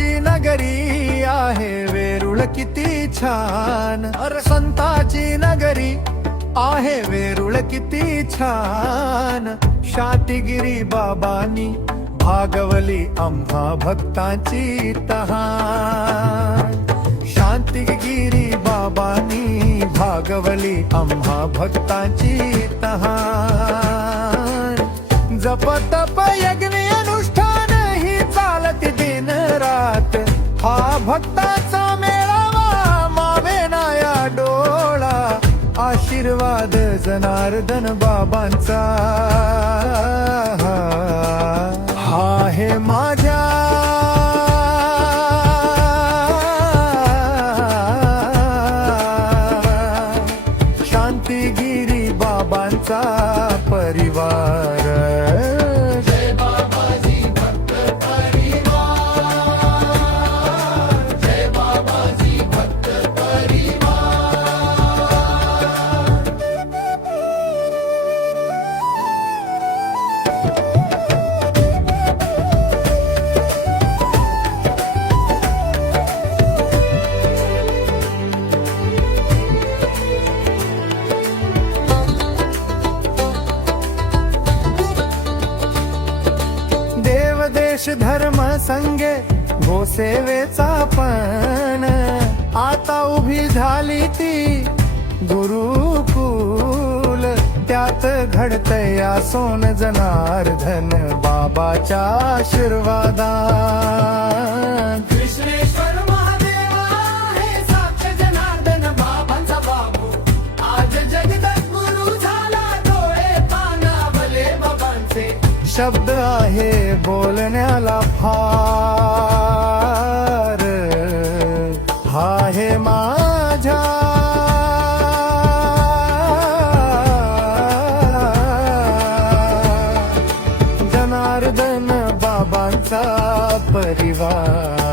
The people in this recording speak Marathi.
संताची नगरी आहे वेरूळ किती छान, अरे संताची नगरी आहे वेरूळ किती छान. शांतिगिरी बाबांनी भागवली आम्हा भक्तांची तहान. शांतिगिरी बाबांनी भागवली आम्हा भक्तांची तहान. जप तप यज्ञ अनुष्ठान ही चालत दिन रात, हा भक्ताचा मेळावा मावेनाया डोळा. आशीर्वाद जनार्दन बाबांचा हा हे माझ्या शांतिगिरी बाबांचा परिवार. जय बाबाजी भक्त परिवार, जय बाबाजी भक्त परिवार. देश धर्म संगे गोसेवेचा पण आता उभी झाली ती गुरुकुल. त्यात घडतया सोन जनार्दन बाबाच्या आशीर्वादात. कृष्णेश्वर महादेवा हे साक्ष जनार्दन बाबांचा बाबू. आज जगद्गुरु झाला डोळे पाणावले बाबांचे. शब्द आहे बोलण्याला फार, हा हे माझ्या जनार्दन बाबांचा परिवार.